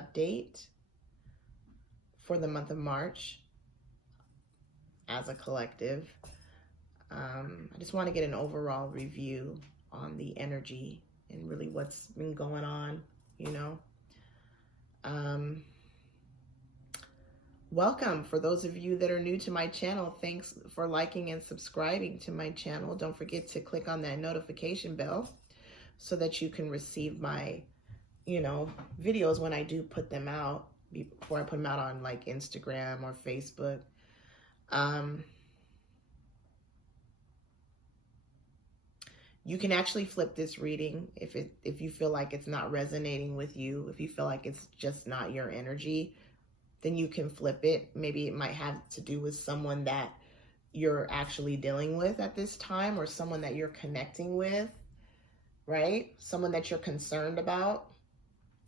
update for the month of March as a collective. I just want to get an overall review on the energy and really what's been going on, you know. Welcome. For those of you that are new to my channel, thanks for liking and subscribing to my channel. Don't forget to click on that notification bell so that you can receive my, you know, videos when I do put them out, before I put them out on like Instagram or Facebook. You can actually flip this reading if you feel like it's not resonating with you, if you feel like it's just not your energy, then you can flip it. Maybe it might have to do with someone that you're actually dealing with at this time, or someone that you're connecting with, right? Someone that you're concerned about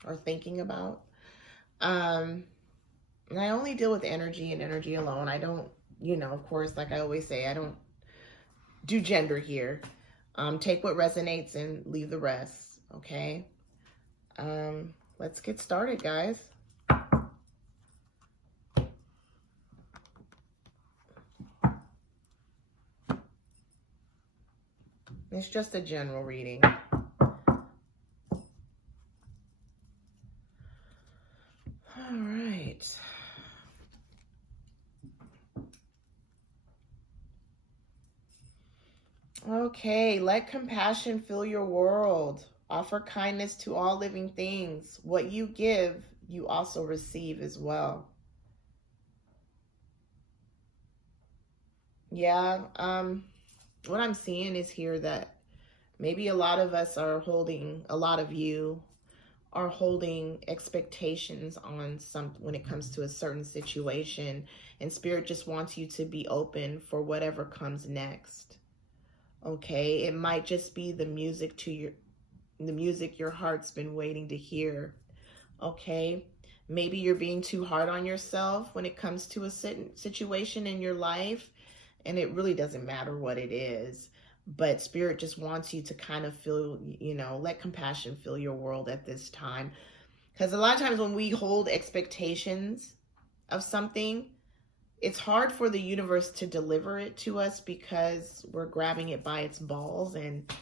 or thinking about. And I only deal with energy and energy alone. I don't, you know, of course, like I always say, I don't do gender here. Take what resonates and leave the rest, okay? Let's get started, guys. It's just a general reading. All right. Okay, let compassion fill your world. Offer kindness to all living things. What you give, you also receive as well. Yeah, what I'm seeing is here that maybe a lot of us are holding, a lot of you are holding expectations on when it comes to a certain situation, and Spirit just wants you to be open for whatever comes next. Okay, it might just be the music your heart's been waiting to hear. Okay, maybe you're being too hard on yourself when it comes to a situation in your life, and it really doesn't matter what it is, but Spirit just wants you to kind of feel, you know, let compassion fill your world at this time. Because a lot of times when we hold expectations of something, it's hard for the universe to deliver it to us because we're grabbing it by its balls and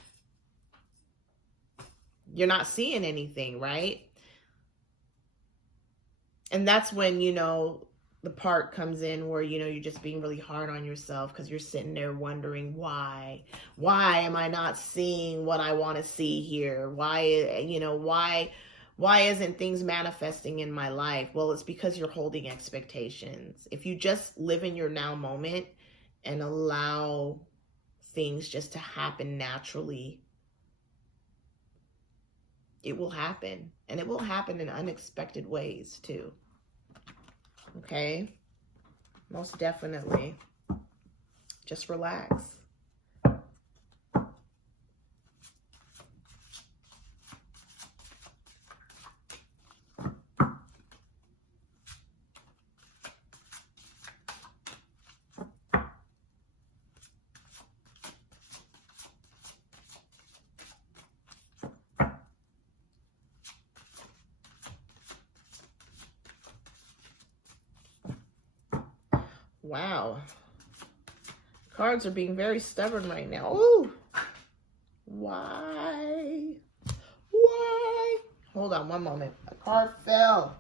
you're not seeing anything, right? And that's when, you know, the part comes in where, you know, you're just being really hard on yourself because you're sitting there wondering why am I not seeing what I want to see here? Why, you know, why isn't things manifesting in my life? Well, it's because you're holding expectations. If you just live in your now moment and allow things just to happen naturally, it will happen. And it will happen in unexpected ways too. Okay? Most definitely. Just relax. Wow. Cards are being very stubborn right now. Ooh. Why? Hold on one moment. A card fell.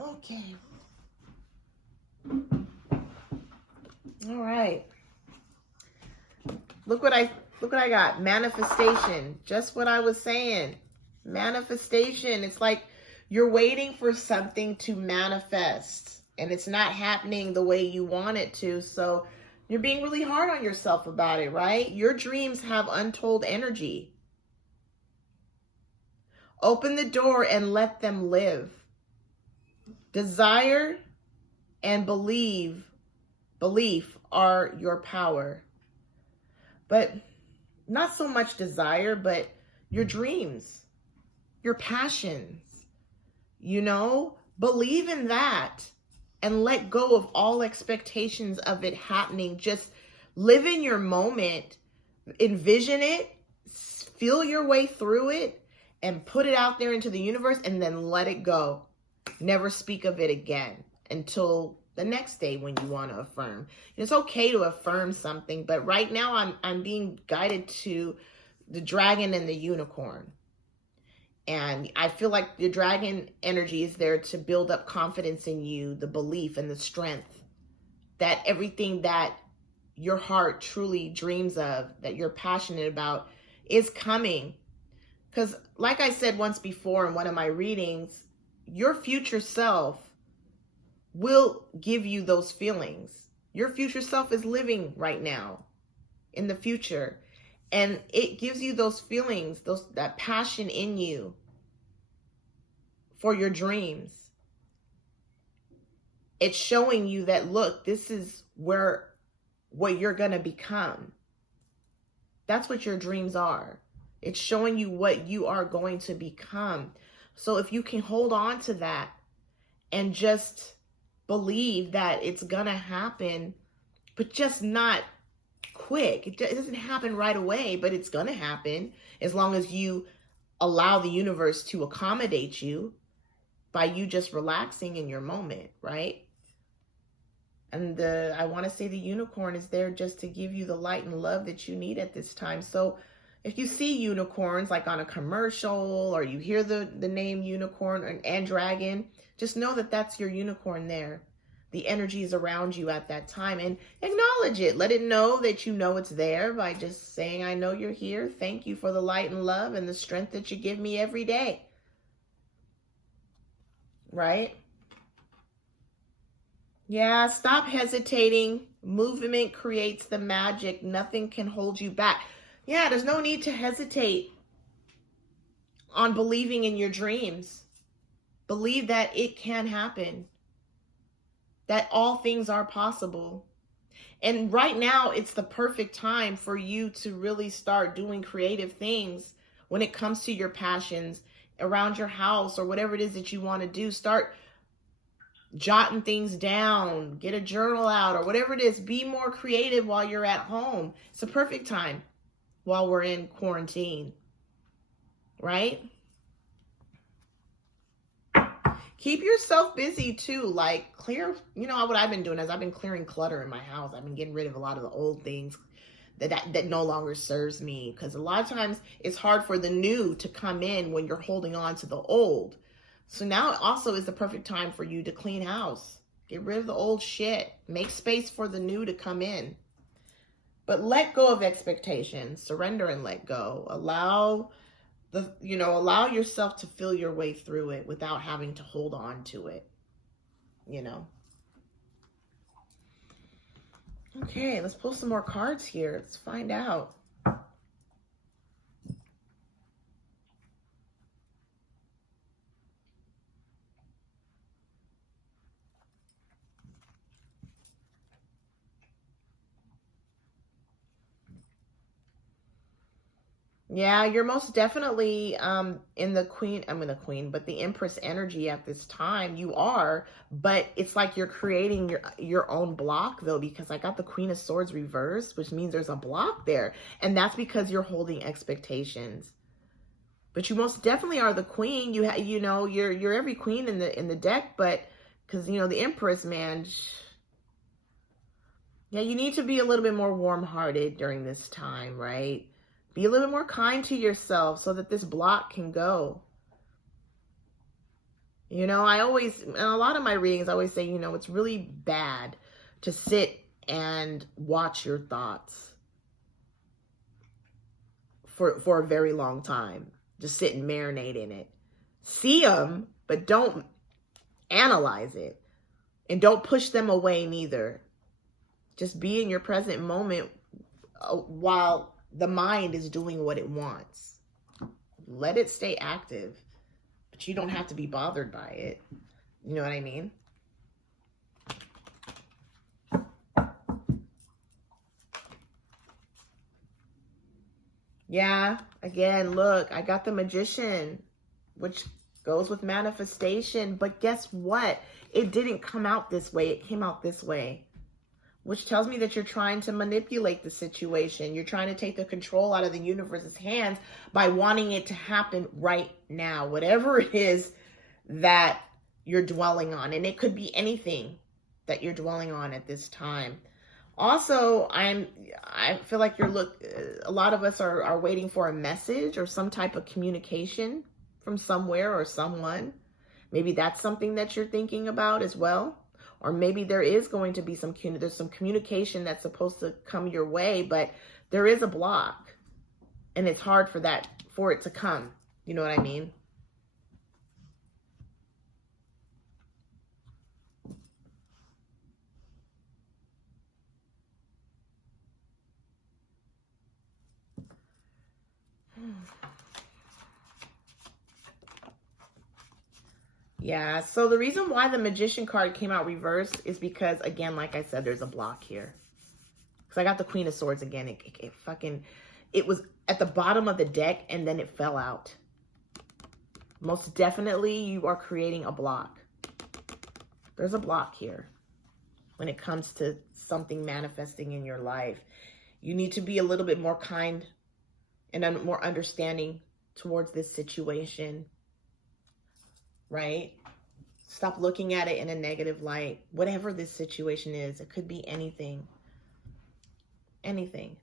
Okay. All right. Look what I got. Manifestation. Just what I was saying. Manifestation. It's like you're waiting for something to manifest and it's not happening the way you want it to. So you're being really hard on yourself about it, right? Your dreams have untold energy. Open the door and let them live. Desire and belief are your power. But not so much desire, but your dreams, your passions. You know, believe in that and let go of all expectations of it happening. Just live in your moment, envision it, feel your way through it, and put it out there into the universe and then let it go. Never speak of it again until the next day when you want to affirm. It's okay to affirm something, but right now I'm being guided to the dragon and the unicorn. And I feel like the dragon energy is there to build up confidence in you, the belief and the strength that everything that your heart truly dreams of, that you're passionate about, is coming. Because like I said once before in one of my readings, your future self will give you those feelings. Your future self is living right now in the future. And it gives you those feelings, that passion in you for your dreams. It's showing you that, look, this is what you're going to become. That's what your dreams are. It's showing you what you are going to become. So if you can hold on to that and just believe that it's going to happen, but just not quick. It doesn't happen right away, but it's going to happen as long as you allow the universe to accommodate you by you just relaxing in your moment, right? And I want to say the unicorn is there just to give you the light and love that you need at this time. So if you see unicorns like on a commercial, or you hear the name unicorn and dragon, just know that that's your unicorn there. The energy is around you at that time, and acknowledge it. Let it know that you know it's there by just saying, I know you're here. Thank you for the light and love and the strength that you give me every day. Right? Yeah, stop hesitating. Movement creates the magic. Nothing can hold you back. Yeah, there's no need to hesitate on believing in your dreams. Believe that it can happen. That all things are possible. And right now, it's the perfect time for you to really start doing creative things when it comes to your passions around your house or whatever it is that you want to do. Start jotting things down, get a journal out or whatever it is. Be more creative while you're at home. It's a perfect time while we're in quarantine, right? Keep yourself busy too, like clear, what I've been doing is I've been clearing clutter in my house. I've been getting rid of a lot of the old things that no longer serves me, because a lot of times it's hard for the new to come in when you're holding on to the old. So now it also is the perfect time for you to clean house. Get rid of the old shit. Make space for the new to come in. But let go of expectations. Surrender and let go. Allow yourself to feel your way through it without having to hold on to it. Okay, let's pull some more cards here. Let's find out. Yeah, you're most definitely in the Empress energy at this time. You are, but it's like you're creating your own block though, because I got the Queen of Swords reversed, which means there's a block there, and that's because you're holding expectations. But you most definitely are the queen. You're every queen in the deck, but because the Empress, man. Yeah, you need to be a little bit more warm-hearted during this time, right? Be a little bit more kind to yourself so that this block can go. In a lot of my readings, I always say, it's really bad to sit and watch your thoughts for a very long time. Just sit and marinate in it. See them, but don't analyze it. And don't push them away neither. Just be in your present moment while the mind is doing what it wants. Let it stay active, but you don't have to be bothered by it. You know what I mean? Yeah, again, look, I got the Magician, which goes with manifestation, but guess what? It didn't come out this way. It came out this way. which tells me that you're trying to manipulate the situation. You're trying to take the control out of the universe's hands by wanting it to happen right now, whatever it is that you're dwelling on. And it could be anything that you're dwelling on at this time. Also, I feel like a lot of us are waiting for a message or some type of communication from somewhere or someone. Maybe that's something that you're thinking about as well. Or maybe there is going to be there's some communication that's supposed to come your way, but there is a block and it's hard for it to come. You know what I mean? Yeah, so the reason why the Magician card came out reversed is because, again, like I said, there's a block here. Because I got the Queen of Swords again. It was at the bottom of the deck and then it fell out. Most definitely, you are creating a block. There's a block here when it comes to something manifesting in your life. You need to be a little bit more kind and more understanding towards this situation. Right? Stop looking at it in a negative light. Whatever this situation is, it could be anything. Anything.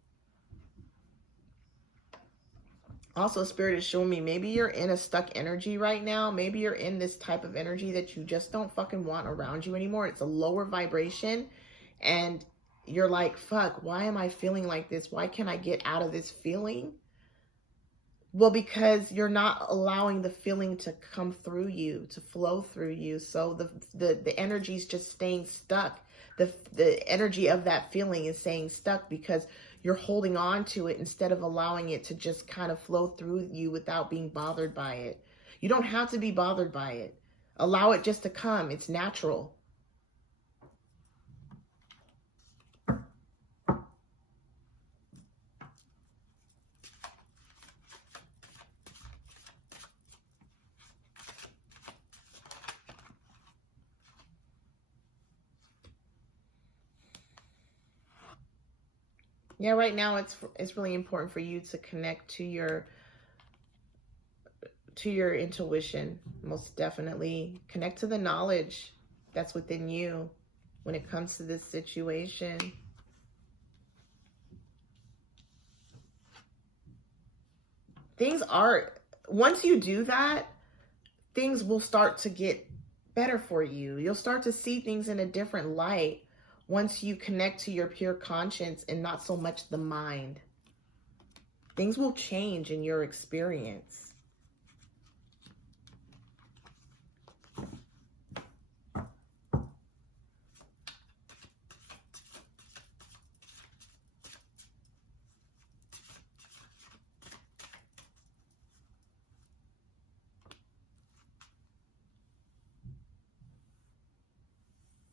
Also, Spirit is showing me maybe you're in a stuck energy right now. Maybe you're in this type of energy that you just don't fucking want around you anymore. It's a lower vibration. And you're like, fuck, why am I feeling like this? Why can't I get out of this feeling? Well, because you're not allowing the feeling to come through you, to flow through you. So the energy is just staying stuck. The energy of that feeling is staying stuck because you're holding on to it instead of allowing it to just kind of flow through you without being bothered by it. You don't have to be bothered by it. Allow it just to come. It's natural. Yeah, right now it's really important for you to connect to your intuition. Most definitely connect to the knowledge that's within you when it comes to this situation. Once you do that, things will start to get better for you. You'll start to see things in a different light once you connect to your pure conscience and not so much the mind. Things will change in your experience.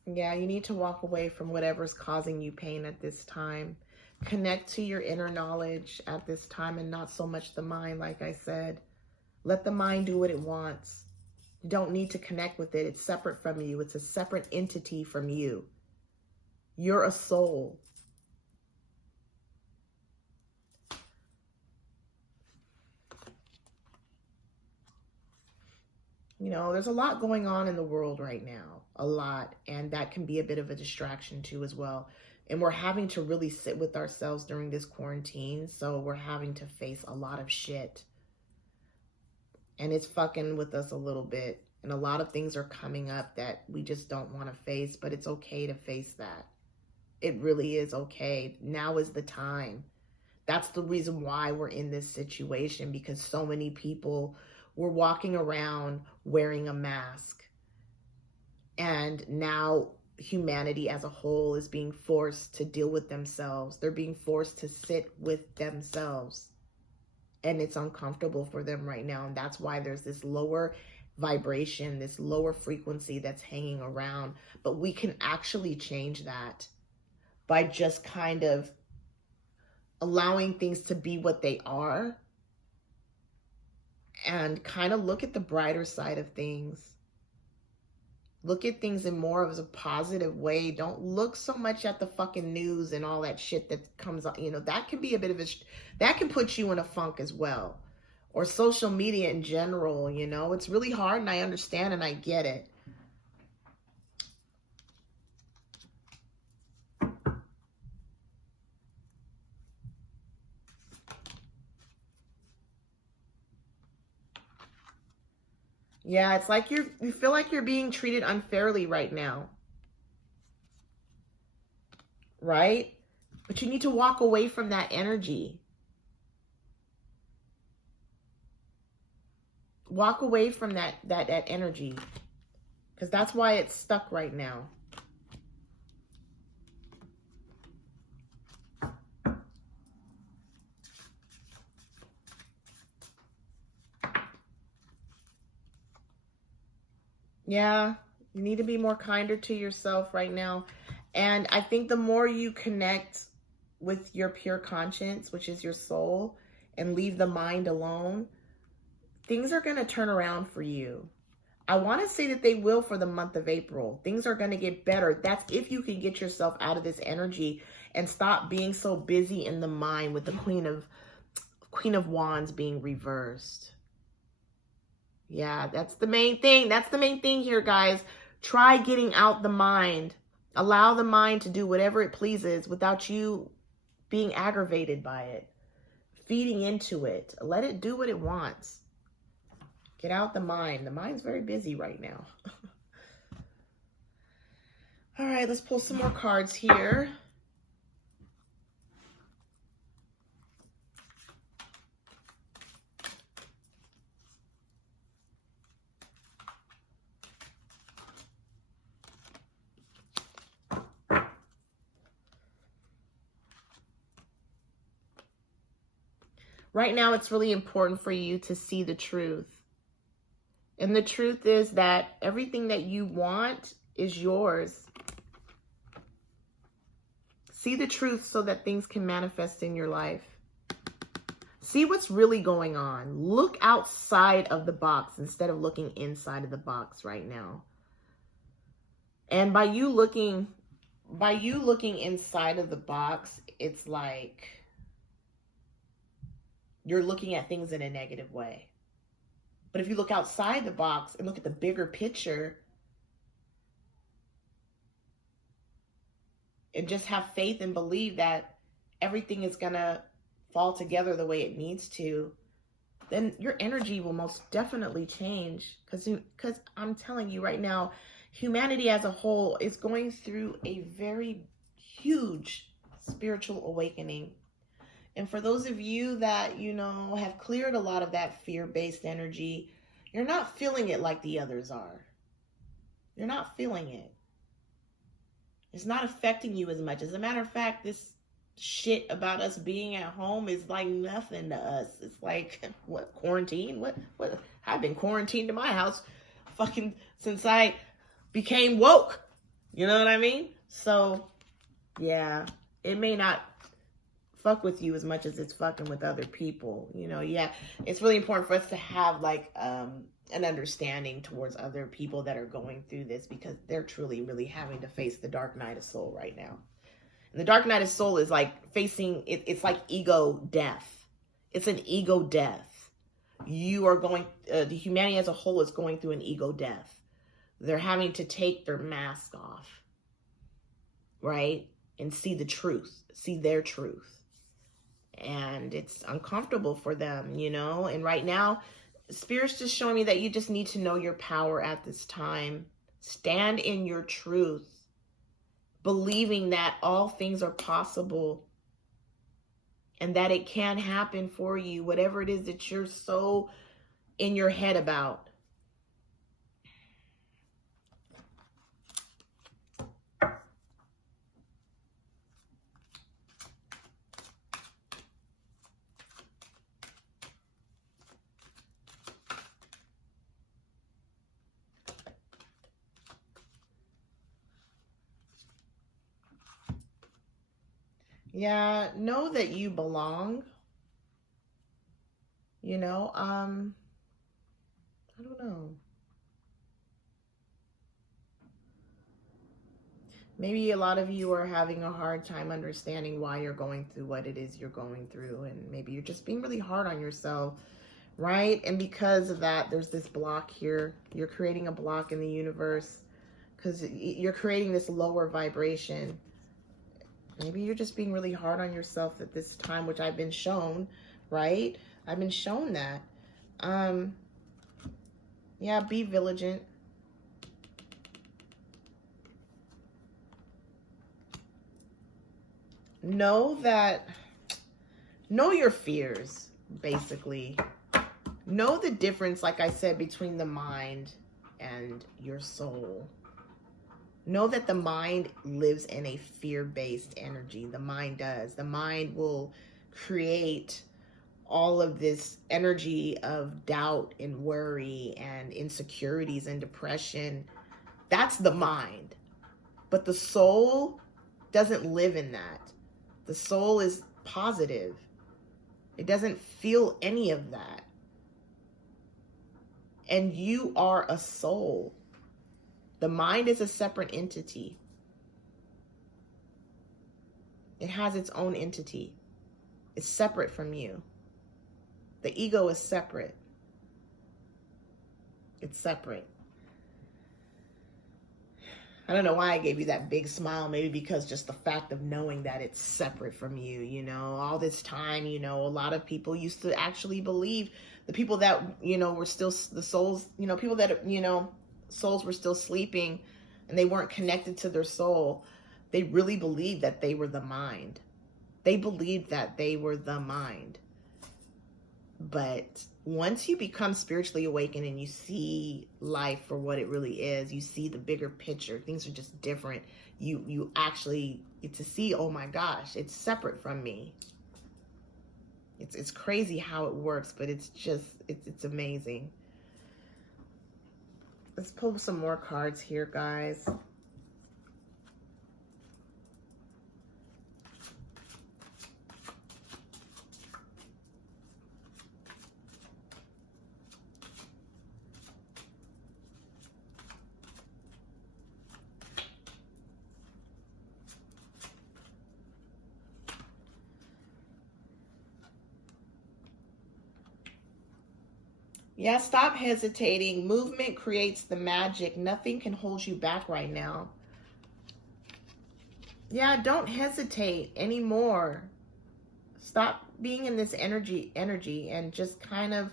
Yeah, you need to walk away from whatever's causing you pain at this time. Connect to your inner knowledge at this time and not so much the mind, like I said. Let the mind do what it wants. You don't need to connect with it. It's separate from you. It's a separate entity from you. You're a soul. You know, there's a lot going on in the world right now, a lot, and that can be a bit of a distraction too as well. And we're having to really sit with ourselves during this quarantine, so we're having to face a lot of shit. And it's fucking with us a little bit, and a lot of things are coming up that we just don't want to face, but it's okay to face that. It really is okay. Now is the time. That's the reason why we're in this situation, because so many people were walking around wearing a mask. And now humanity as a whole is being forced to deal with themselves. They're being forced to sit with themselves. And it's uncomfortable for them right now. And that's why there's this lower vibration, this lower frequency that's hanging around. But we can actually change that by just kind of allowing things to be what they are and kind of look at the brighter side of things. Look at things in more of a positive way. Don't look so much at the fucking news and all that shit that comes up. You know, that can be a bit of a, that can put you in a funk as well. Or social media in general, you know. It's really hard, and I understand and I get it. Yeah, it's like you feel like you're being treated unfairly right now. Right? But you need to walk away from that energy. Walk away from that energy. Because that's why it's stuck right now. Yeah, you need to be more kinder to yourself right now. And I think the more you connect with your pure conscience, which is your soul, and leave the mind alone, things are going to turn around for you. I want to say that they will for the month of April. Things are going to get better. That's if you can get yourself out of this energy and stop being so busy in the mind with the Queen of Wands being reversed. Yeah, that's the main thing. That's the main thing here, guys. Try getting out the mind. Allow the mind to do whatever it pleases without you being aggravated by it. Feeding into it. Let it do what it wants. Get out the mind. The mind's very busy right now. All right, let's pull some more cards here. Right now, it's really important for you to see the truth. And the truth is that everything that you want is yours. See the truth so that things can manifest in your life. See what's really going on. Look outside of the box instead of looking inside of the box right now. And by you looking inside of the box, it's like you're looking at things in a negative way. But if you look outside the box and look at the bigger picture and just have faith and believe that everything is going to fall together the way it needs to, then your energy will most definitely change. Because I'm telling you right now, humanity as a whole is going through a very huge spiritual awakening. And for those of you that, you know, have cleared a lot of that fear-based energy, you're not feeling it like the others are. You're not feeling it. It's not affecting you as much. As a matter of fact, this shit about us being at home is like nothing to us. It's like, what, quarantine? What? I've been quarantined to my house fucking since I became woke. You know what I mean? So, yeah, it may not fuck with you as much as it's fucking with other people. You know, yeah, it's really important for us to have like an understanding towards other people that are going through this, because they're truly really having to face the dark night of soul right now. And the dark night of soul is like facing it's like ego death. It's an ego death. You are going the humanity as a whole is going through an ego death. They're having to take their mask off, right, and see the truth, see their truth. And it's uncomfortable for them, you know. And right now, Spirit's just showing me that you just need to know your power at this time. Stand in your truth, believing that all things are possible and that it can happen for you, whatever it is that you're so in your head about. Yeah, know that you belong. You know, I don't know. maybe a lot of you are having a hard time understanding why you're going through what it is you're going through. And maybe you're just being really hard on yourself, right? And because of that, there's this block here. You're creating a block in the universe because you're creating this lower vibration. Maybe you're just being really hard on yourself at this time, which I've been shown, right? I've been shown that. Yeah, be vigilant. Know your fears, basically. Know the difference, like I said, between the mind and your soul. Know that the mind lives in a fear-based energy. The mind does. The mind will create all of this energy of doubt and worry and insecurities and depression. That's the mind. But the soul doesn't live in that. The soul is positive. It doesn't feel any of that. And you are a soul. The mind is a separate entity. It has its own entity. It's separate from you. The ego is separate. It's separate. I don't know why I gave you that big smile. Maybe because just the fact of knowing that it's separate from you, you know, all this time, you know, a lot of people used to actually believe, the people that, you know, were still the souls, you know, people that, you know, souls were still sleeping and they weren't connected to their soul. They really believed that they were the mind. They believed that they were the mind. But once you become spiritually awakened and you see life for what it really is, you see the bigger picture, things are just different. You actually get to see, oh my gosh, it's separate from me. It's crazy how it works, but it's just, it's amazing. Let's pull some more cards here, guys. Yeah, stop hesitating. Movement creates the magic. Nothing can hold you back right now. Yeah, don't hesitate anymore. Stop being in this energy and just kind of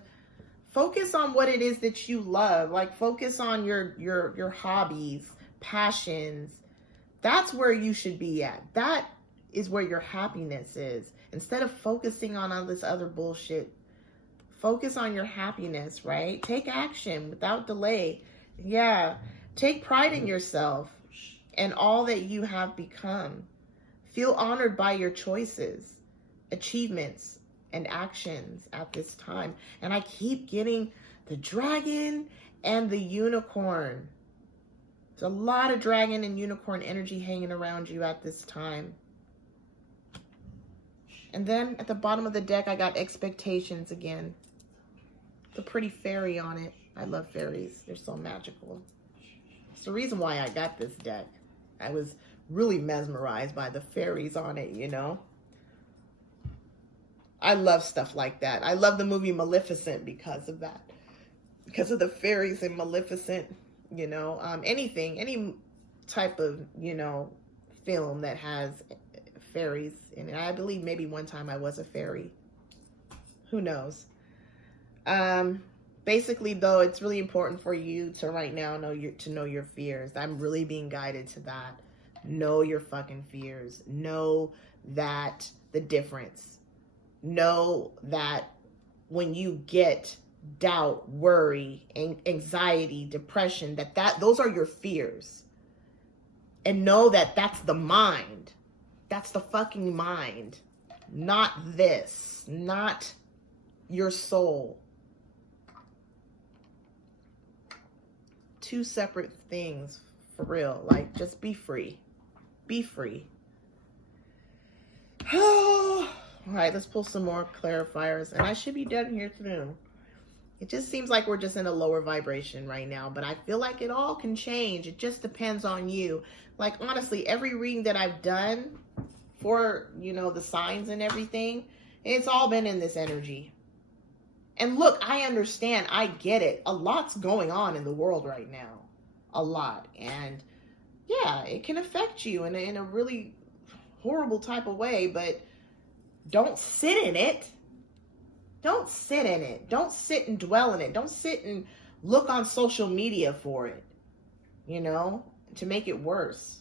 focus on what it is that you love. Like focus on your hobbies, passions. That's where you should be at. That is where your happiness is. Instead of focusing on all this other bullshit, focus on your happiness, right? Take action without delay. Yeah. Take pride in yourself and all that you have become. Feel honored by your choices, achievements, and actions at this time. And I keep getting the dragon and the unicorn. There's a lot of dragon and unicorn energy hanging around you at this time. And then at the bottom of the deck, I got expectations again. The pretty fairy on it. I love fairies. They're so magical. It's the reason why I got this deck. I was really mesmerized by the fairies on it, you know. I love stuff like that. I love the movie Maleficent because of that. Because of the fairies in Maleficent, you know. Any type of, you know, film that has fairies in it. I believe maybe one time I was a fairy. Who knows? Basically though, it's really important for you to right now know your fears. I'm really being guided to that. Know your fucking fears. Know that the difference. Know that when you get doubt, worry, anxiety, depression, those are your fears. And know that that's the mind. That's the fucking mind. Not this. Not your soul. Two separate things, for real. Like, just be free. Be free. All right, let's pull some more clarifiers. And I should be done here soon. It just seems like we're just in a lower vibration right now, but I feel like it all can change. It just depends on you. Like, honestly, every reading that I've done for, you know, the signs and everything, it's all been in this energy. And look, I understand. I get it. A lot's going on in the world right now. A lot. And yeah, it can affect you in a really horrible type of way, but don't sit in it. Don't sit in it. Don't sit and dwell in it. Don't sit and look on social media for it, you know, to make it worse.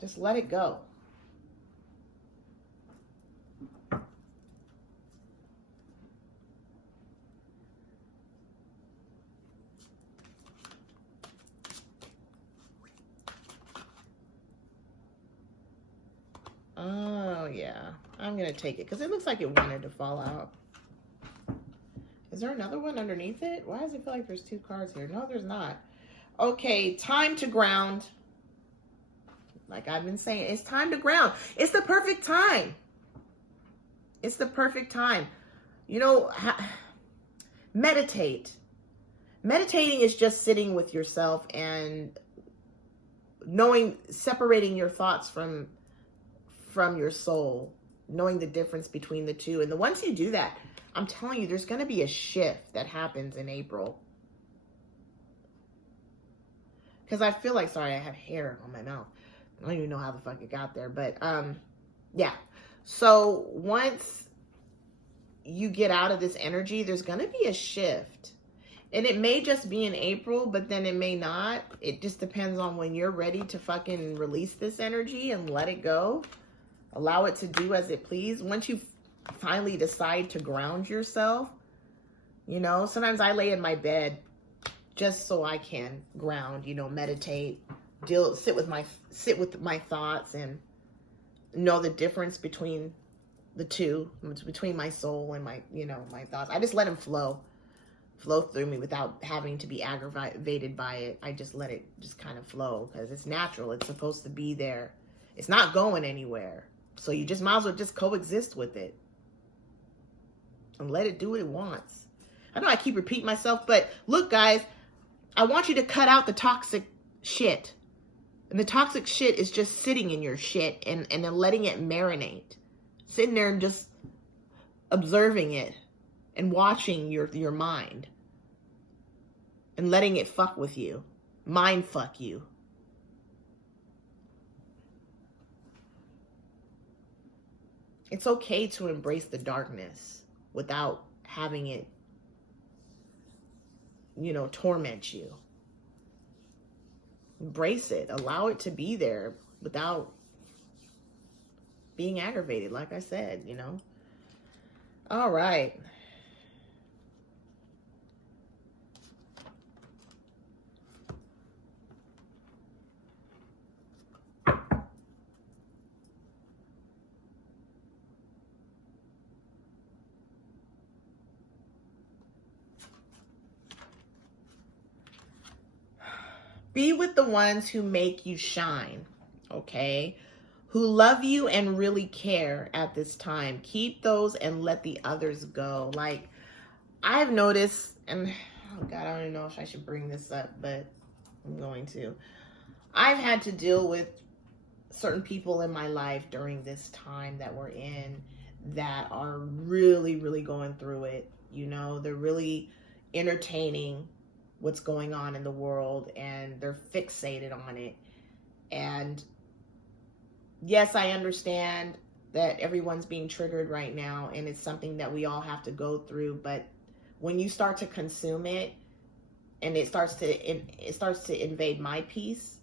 Just let it go. Oh, yeah. I'm going to take it because it looks like it wanted to fall out. Is there another one underneath it? Why does it feel like there's two cards here? No, there's not. Okay, time to ground. Like I've been saying, it's time to ground. It's the perfect time. It's the perfect time. You know, meditate. Meditating is just sitting with yourself and knowing, separating your thoughts from your soul, knowing the difference between the two. And once you do that, I'm telling you, there's going to be a shift that happens in April. Because I feel like, sorry, I have hair on my mouth. I don't even know how the fuck it got there. But, yeah. So once you get out of this energy, there's going to be a shift. And it may just be in April, but then it may not. It just depends on when you're ready to fucking release this energy and let it go. Allow it to do as it please. Once you finally decide to ground yourself, you know, sometimes I lay in my bed just so I can ground, you know, meditate, sit with my thoughts and know the difference between the two, between my soul and my, you know, my thoughts. I just let them flow through me without having to be aggravated by it. I just let it just kind of flow because it's natural. It's supposed to be there. It's not going anywhere. So you just might as well just coexist with it and let it do what it wants. I know I keep repeating myself, but look, guys, I want you to cut out the toxic shit. And the toxic shit is just sitting in your shit and then letting it marinate. Sitting there and just observing it and watching your mind and letting it fuck with you. Mind fuck you. It's okay to embrace the darkness without having it, you know, torment you. Embrace it. Allow it to be there without being aggravated, like I said, you know. All right. Be with the ones who make you shine, okay? Who love you and really care at this time. Keep those and let the others go. Like, I've noticed, and oh God, I don't even know if I should bring this up, but I'm going to. I've had to deal with certain people in my life during this time that we're in that are really, really going through it. You know, they're really entertaining what's going on in the world and they're fixated on it. And yes, I understand that everyone's being triggered right now and it's something that we all have to go through, but when you start to consume it and it starts to invade my peace,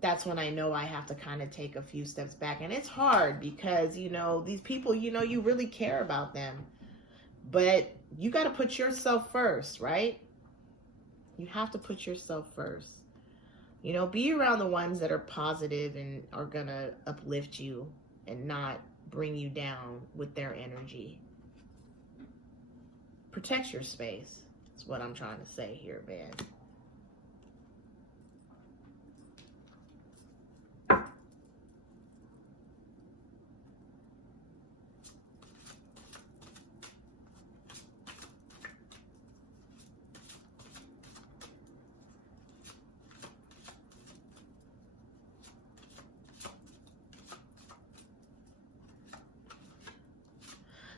that's when I know I have to kind of take a few steps back. And it's hard because, you know, these people, you know, you really care about them, but you got to put yourself first, right? You have to put yourself first. You know, be around the ones that are positive and are going to uplift you and not bring you down with their energy. Protect your space. That's what I'm trying to say here, man.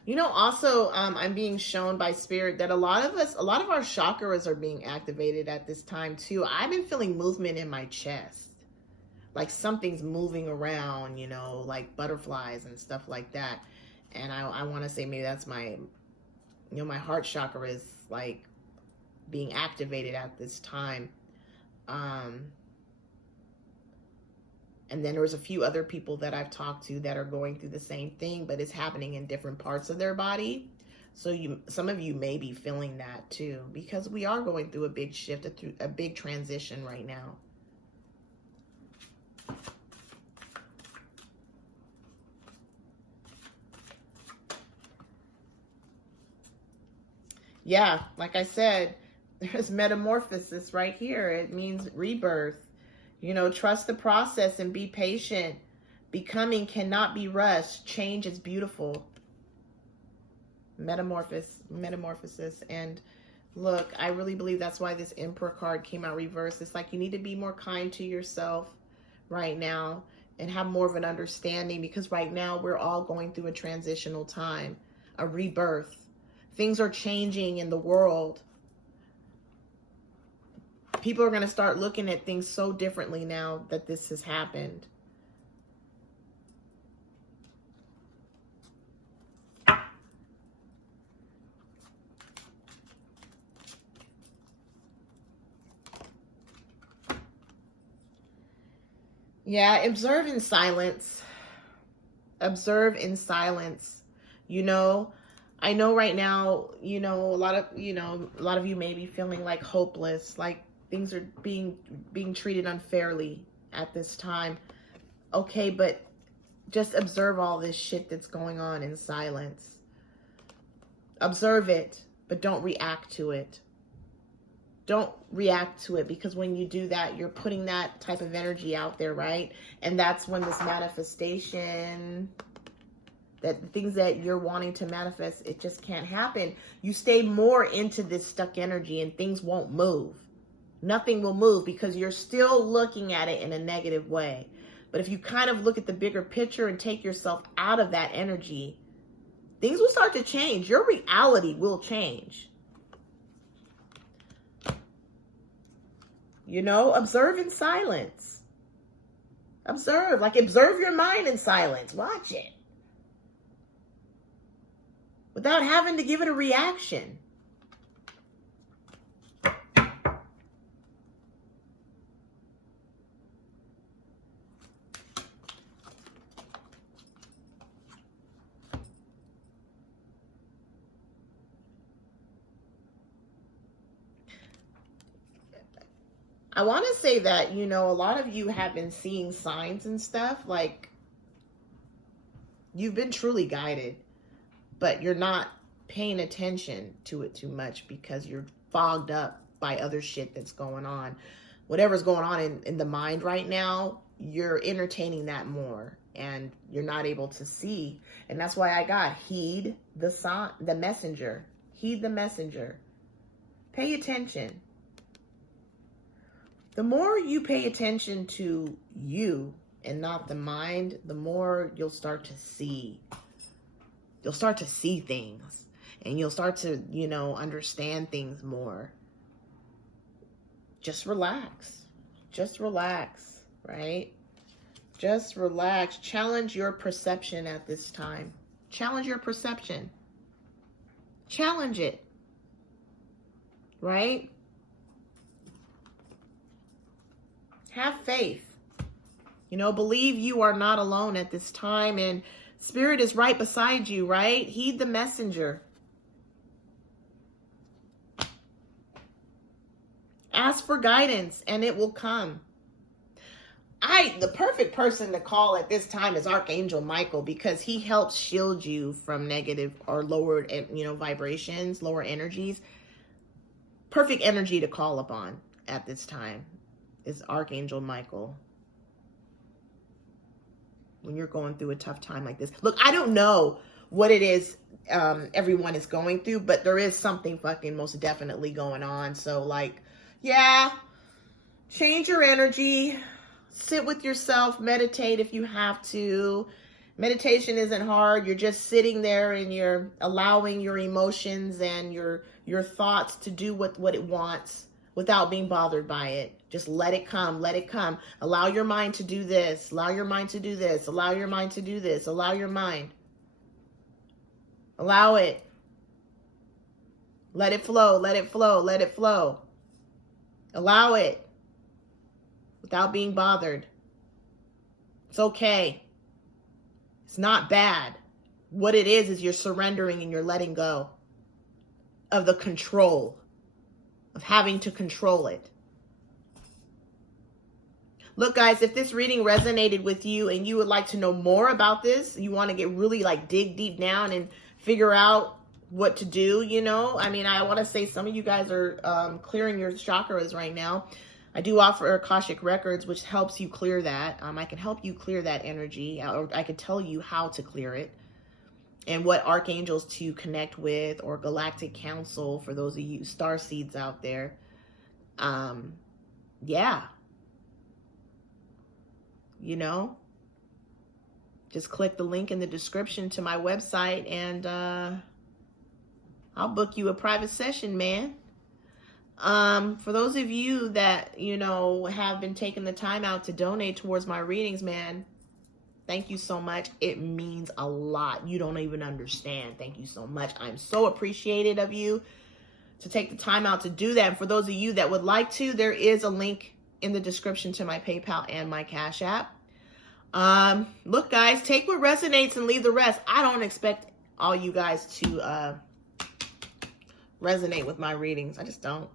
You know, also, I'm being shown by spirit that a lot of our chakras are being activated at this time too. I've been feeling movement in my chest, like something's moving around, you know, like butterflies and stuff like that. And I want to say maybe that's my, you know, my heart chakra is like being activated at this time. And then there's a few other people that I've talked to that are going through the same thing, but it's happening in different parts of their body. So some of you may be feeling that too, because we are going through a big shift, a big transition right now. Yeah, like I said, there's metamorphosis right here. It means rebirth. You know, trust the process and be patient. Becoming cannot be rushed. Change is beautiful. Metamorphosis. And look, I really believe that's why this Emperor card came out reversed. It's like you need to be more kind to yourself right now and have more of an understanding, because right now we're all going through a transitional time, a rebirth. Things are changing in the world. People are going to start looking at things so differently now that this has happened. Yeah, observe in silence. Observe in silence. You know, I know right now, you know, a lot of you may be feeling like hopeless, like things are being treated unfairly at this time. Okay, but just observe all this shit that's going on in silence. Observe it, but don't react to it. Don't react to it, because when you do that, you're putting that type of energy out there, right? And that's when this manifestation, that the things that you're wanting to manifest, it just can't happen. You stay more into this stuck energy and things won't move. Nothing will move because you're still looking at it in a negative way. But if you kind of look at the bigger picture and take yourself out of that energy, things will start to change. Your reality will change. You know, observe in silence. Observe your mind in silence. Watch it. Without having to give it a reaction. I want to say that, you know, a lot of you have been seeing signs and stuff, like you've been truly guided, but you're not paying attention to it too much because you're fogged up by other shit that's going on. Whatever's going on in the mind right now, you're entertaining that more and you're not able to see. And that's why I got heed the messenger. Heed the messenger. Pay attention. The more you pay attention to you and not the mind, the more you'll start to see. You'll start to see things and you'll start to, you know, understand things more. Just relax. Just relax, right? Just relax. Challenge your perception at this time. Challenge your perception. Challenge it. Right? Have faith. You know, believe you are not alone at this time, and Spirit is right beside you, right? Heed the messenger. Ask for guidance and it will come. The perfect person to call at this time is Archangel Michael, because he helps shield you from negative or lower, you know, vibrations, lower energies. Perfect energy to call upon at this time is Archangel Michael. When you're going through a tough time like this. Look, I don't know what it is everyone is going through, but there is something fucking most definitely going on. So like, yeah, change your energy, sit with yourself, meditate if you have to, Meditation isn't hard. You're just sitting there and you're allowing your emotions and your thoughts to do what it wants without being bothered by it. Just let it come. Let it come. Allow your mind to do this. Allow your mind to do this. Allow your mind to do this. Allow your mind. Allow it. Let it flow. Let it flow. Let it flow. Allow it without being bothered. It's okay. It's not bad. What it is you're surrendering and you're letting go of the control, of having to control it. Look, guys, if this reading resonated with you and you would like to know more about this, you want to get really like dig deep down and figure out what to do, you know, I mean, I want to say some of you guys are clearing your chakras right now. I do offer Akashic Records, which helps you clear that. I can help you clear that energy, or I can tell you how to clear it and what archangels to connect with, or Galactic Council for those of you star seeds out there. Yeah. You know, just click the link in the description to my website and I'll book you a private session, man. For those of you that, you know, have been taking the time out to donate towards my readings, man, thank you so much. It means a lot. You don't even understand. Thank you so much. I'm so appreciative of you to take the time out to do that. And for those of you that would like to, there is a link in the description to my PayPal and my Cash App. Look, guys, take what resonates and leave the rest. I don't expect all you guys to resonate with my readings. I just don't.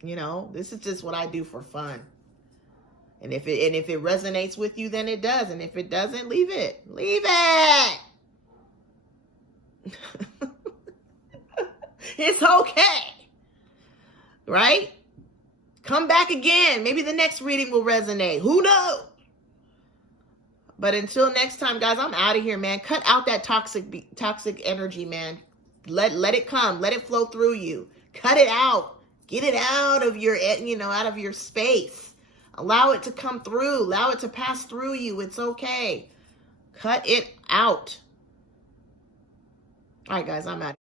You know, this is just what I do for fun. And if it resonates with you, then it does. And if it doesn't, leave it. Leave it. It's okay. Right? Come back again. Maybe the next reading will resonate. Who knows? But until next time, guys, I'm out of here, man. Cut out that toxic energy, man. Let it come. Let it flow through you. Cut it out. Get it out of your, out of your space. Allow it to come through. Allow it to pass through you. It's okay. Cut it out. All right, guys, I'm out.